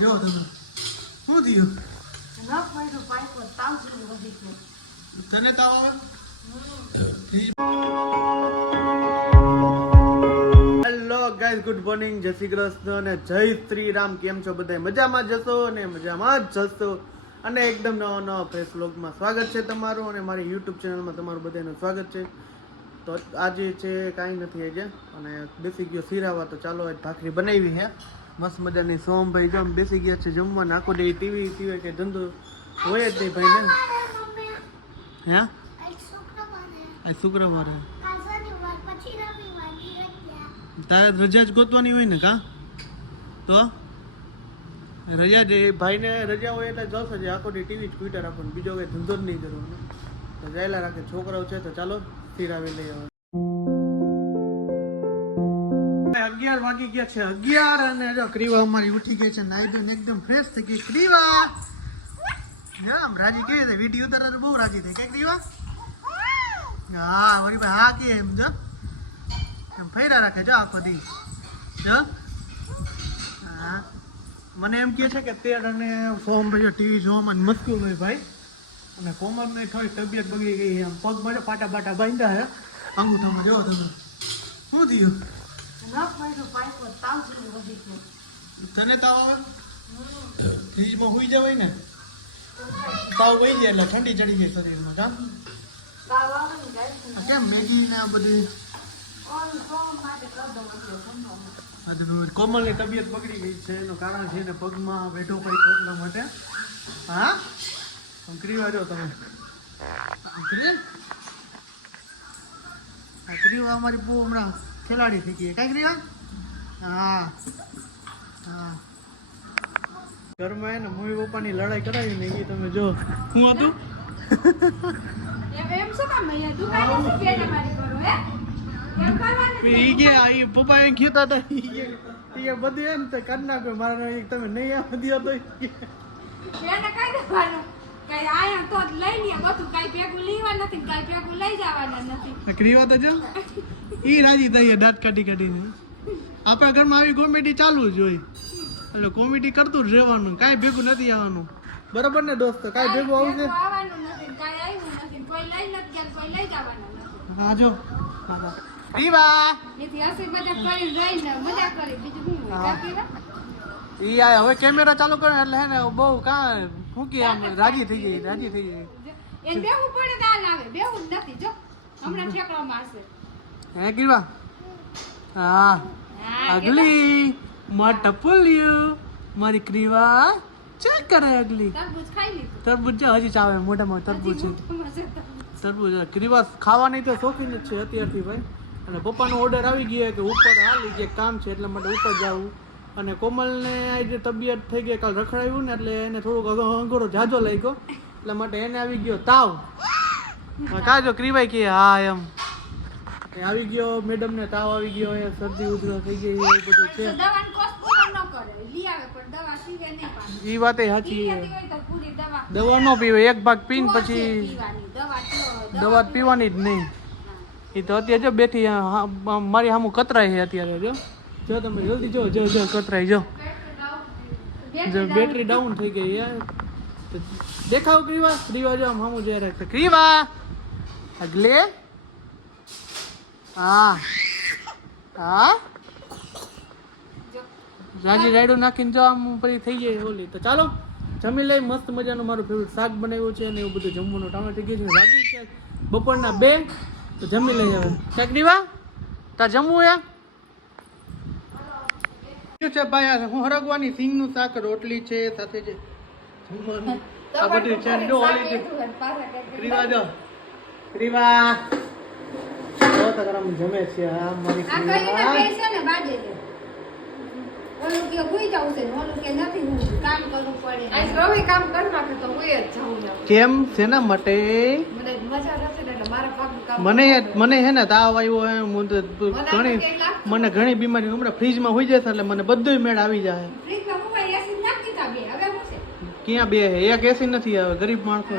જો તમે શું થયું? તને તાવ આવે? હેલો ગાઈઝ, ગુડ મોર્નિંગ, જય શ્રી કૃષ્ણ અને જય શ્રી રામ. કેમ છો બધા? મજામાં જશો અને મજામાં જ જશો અને એકદમ નવા ફ્રેશ વ્લોગમાં સ્વાગત છે તમારું અને મારી યુટ્યુબ ચેનલમાં તમારું બધાનું સ્વાગત છે. તો આજે છે કાંઈ નથી આજે અને બેસી ગયો સિરાવા. તો ચાલો આજ ભાખરી બનાવી છે મસ્ત મજાની. સોમભાઈ જમ બેસી ગયા છે જમવાને. આખો ડે ટીવી સિવાય કે ધંધો હોય જ નહીં ભાઈ ને. હે આજ શુક્રવારે તારે રજા જ ગોતવાની હોય ને? કા તો રજા જ ભાઈને રજા હોય એટલે જશે જ. આખો દી ટીવી જ કુઈટા રાખવાનું, બીજો કંઈ ધંધો જ નહીં કરવાનો. તો જાયલા રાખે છોકરાઓ છે. તો ચાલો સિરાવી લઈ આવે. 11 વાગી ગયા છે 11 અને જો ક્રીવા અમારી ઉઠી ગઈ છે, નાઈ ધોઈને એકદમ ફ્રેશ થઈ ગઈ. ક્રીવા આમ રાજી કેવી છે? વિડીયો ઉતારવાનું બહુ રાજી થઈ. કઈ ક્રીવા? હા વળી ભાઈ હા કે એમ જો એમ ફેરા રાખે જો આખો દી જો. હા મને એમ કહે છે કે તેડ અને ફોર્મ ભાઈ ટીવી જોવામાં મસ્કુલ હોય ભાઈ. અને કોમરની થોડી તબિયત બગડી ગઈ છે. આમ પગમાં જો પાટા બાટા બાંધ્યા હે અંગૂઠામાં. જો તમે શું થયું? તને તાવ આવે? ફ્રીજમાં સુઈ જવાય ને, તાવ વહી જાય એટલે ઠંડી ચડી જાય શરીરમાં. કા કેમ મેગી ને આ બધી? કોમલની તબિયત બગડી ગઈ છે એનું કારણ છે ને પગમાં બેઠો કઈ એટલા માટે. હા ક્રીવા જો તમે ક્રીવા અમારી બહુ હમણાં ખેલાડી થઈ ગઈ. કઈ ક્રીવા? હા હા ઘરમાં એને મમ્મી પપ્પાની લડાઈ કરાવી ને એ તમે જો. શું હતું? પપ્પા એમ કહેતા હતા બધી એમ તો કરી નાખો મારા તમે નહીં આવો તો ક્રીવા તો જો ઈ રાજી થઈ દાંત કાઢી કાઢીને. આપણા ઘરમાં આવી કોમેડી ચાલુ જ હોય એટલે કોમેડી કરતું જ રહેવાનું, કાંઈ ભેગું નથી આવવાનું. બરોબર ને દોસ્તો? કાંઈ ભેગું આવું છે? હા જો હવે કેમેરા ચાલુ કરે એટલે હે ને બહુ કાં ફૂકી આમ રાજી થઈ ગઈ. રાજી થઈ ગઈ. હે ગીરવા? હા અગલી મોટા પુલ્યું મારી ક્રીવા ચેક કરે. અગલી તરબૂચ જો હજી ચાવે મોઢામાં. તરબૂચ તરબૂચ ક્રીવા ખાવાની તો શોખીન જ છે અત્યારથી ભાઈ. અને પપ્પાનો ઓર્ડર આવી ગયો કે ઉપર હાલી જે કામ છે એટલા માટે ઉપર જવું. અને કોમલને આજે તબિયત થઈ ગઈ, કાલ રખડાવ્યું ને એટલે એને થોડોક અંગોરો જાજો લાગ્યો એટલા માટે એને આવી ગયો તાવ. કાજો ક્રીવાય કે હા એમ આવી ગયો. મેડમ ને તાવ આવી ગયો, શરદી ઉધરસ થઈ ગઈ એવું બધું છે. એ વાત સાચી. દવા ન પીવે, એક ભાગ પીને પછી દવા પીવાની જ નહીં. એ તો અત્યારે જો બેઠી મારી સામું કતરાય છે અત્યારે. જો જો તમે જલ્દી જો જો જો કતરાય જો બેટરી ડાઉન થઈ ગઈ યાર. દેખાવ ક્રીવા? ક્રીવા જો આમ સામું જોઈ રાખે. ક્રીવા અગલે હા હા રાજી રાયડું નાખીને જો આમ પછી થઈ જાય ઓલી. તો ચાલો જમી લઈ. મસ્ત મજાનું મારું ફેવરેટ શાક બનાવ્યું છે અને એવું બધું જમવાનું ટાણું થઈ ગયું છે. રાજી છે બપોરના 2 તો જમી લઈ. હવે કાકડીવા તા જમવું યા છે ભાઈ. હું હરગવાની સિંગનું શાક, રોટલી છે સાથે છે જમવાનું. આ બધું છે જો ઓલી છે ક્રીવા જો ક્રીવા તો તગરમ જમે છે. આ મારી ક્રીવા ઓલું કે ભૂઈ જાવ છે, ઓલું કે નથી, હું કામ કરવું પડે. આ રવિ કામ કરવા કે તો હું જ જાઉં. કેમ શેના માટે? મને મજા નથી એટલે મારા પગ કામ. મને હે ને તાવ આવ્યો હે, મને ઘણી બીમારી હમણાં ફ્રીજમાં હોઈ જશે એટલે મને બધુંય મેળ આવી જાય. ફ્રીજમાં હું એસી નાખી તા બે. હવે હું છે ક્યાં બે હે? એક એસી નથી આવે. ગરીબ માણસો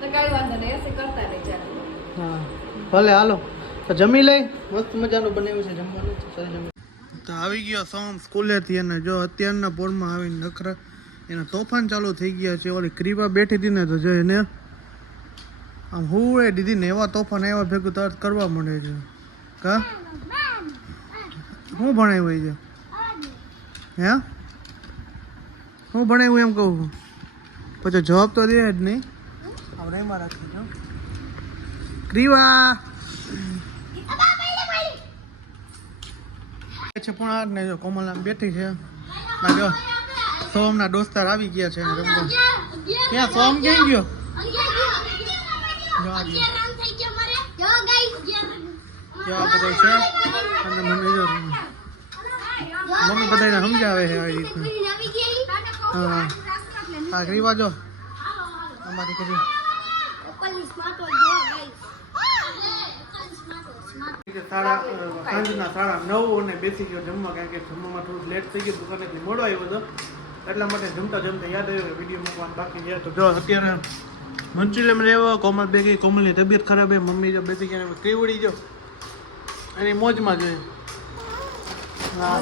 તો કઈ વાંધો નહીં, એસી કરતા રહી જાય. હા ભલે હાલો તો જમી લઈ. મસ્ત મજાનું બનાવ્યું છે જમવાનું. તો આવી ગયો સોમ સ્કૂલેથી અને જો અત્યારના પોરમાં આવીને નખરા એના તોફાન ચાલુ થઈ ગયા છે. ઓલી ક્રીવા બેઠી હતી ને તો જો એને આમ હું એ દીદી ને એવા તોફાન એવા ભેગું તરત કરવા માંડે છે. કા હું ભણાવ્યું છે હે હું ભણાવ્યું એમ કહું પછી જવાબ તો દે જ નહીં. આપણે એમાં રાખી જો ક્રીવા છે પણ આજ ને જો કોમલ આમ બેઠી છે. ના જો સોમના દોસ્તાર આવી ગયા છે રમવા. ક્યાં સોમ ક્યાં ગયો? જો આ બધો છે અને મમ્મી જો મમ્મી બધાને સમજાવે છે આવી રીતના. હા આ ક્રીવા જો અમારી કરી સાંજના 9:30 અને બેસી ગયો જમવા કારણ કે જમવામાં થોડું લેટ થઈ ગયું દુકાનેથી મોડો આવ્યો હતો એટલા માટે જમતા યાદ આવ્યો વિડીયો મૂકવાનું બાકી છે. તો જો અત્યારે મંચુરિયમ લેવો કોમલ બેગી કોમલની તબિયત ખરાબ છે મમ્મી જો બેસી ગયા કેવડી જો એની મોજમાં જોઈએ. હા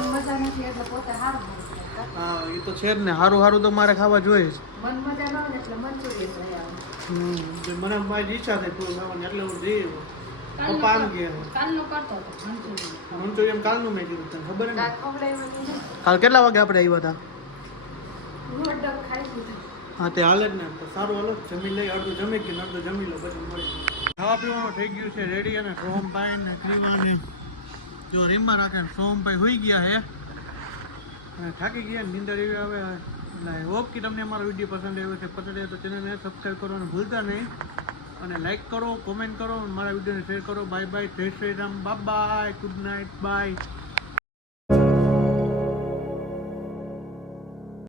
એ તો છે જ ને સારું તો મારે ખાવા જોઈએ જ. મને મારી ઈચ્છા થઈ પૂરી ખાવાની એટલે હું જઈ પપ્પા આમ ગયા મંચુરિયમ કાલનું મેં કીધું તને ખબર ને કાલ કેટલા વાગે આપણે આવ્યા હતા? હા તે હાલે જ ને તો સારું હાલો જમી લઈ અડધું જમી ગયું અડધું જમી લો પછી મળી ખાવા પીવાનું થઈ ગયું છે રેડી. અને સોમભાઈ ને ક્રીવાને જો રીમમાં રાખે સોમભાઈ હોઈ ગયા હે અને થાકી ગયા નીંદર એવી આવે એટલે હોપ કે તમને અમારો વિડીયો પસંદ આવ્યો છે. પસંદ આવ્યો તો ચેનલને સબસ્ક્રાઈબ કરવાનું ભૂલતા નહીં અને લાઈક કરો કોમેન્ટ કરો મારા વિડીયોને શેર કરો. બાય બાય જય Shri Ram bye bye good night bye.